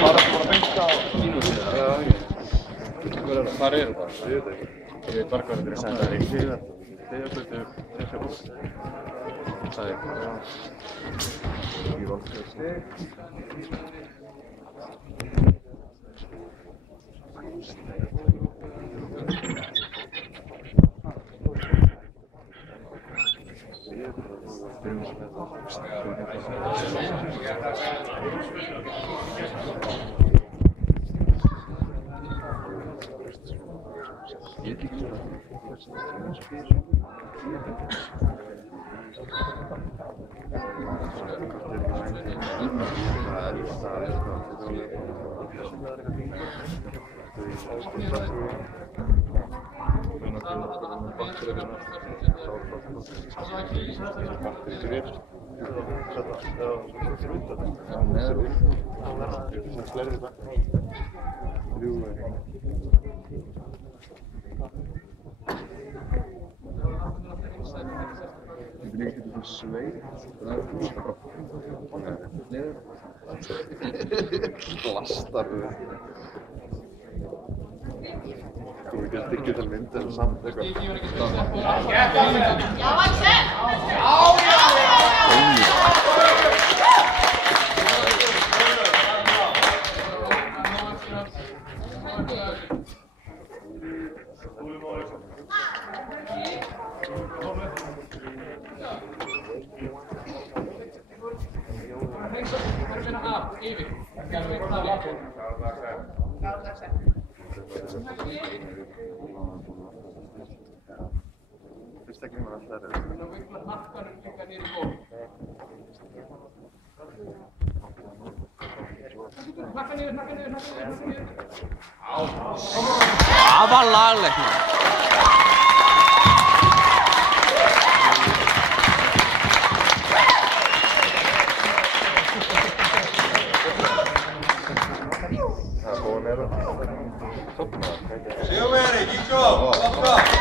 Bara beint á mínútið. Hvar eru það? Ég veit ekki. Ég veit bara hvað þetta er. Það er í hliðar. Hliðargötu, þessi hús. Það er. Í Valsgötu. Ég bin ekkert um sveit. Glastar við. Þú ekki að styggja til mynd eða samt eitthvað. Já, Axel! Já! Fyrsta kemur alltaf er það. Nú viknar nakkanum líka niður í gólf. Nakka niður. Það var laglegt. Það er búin að vera. Sigurveri, Gísó, kom.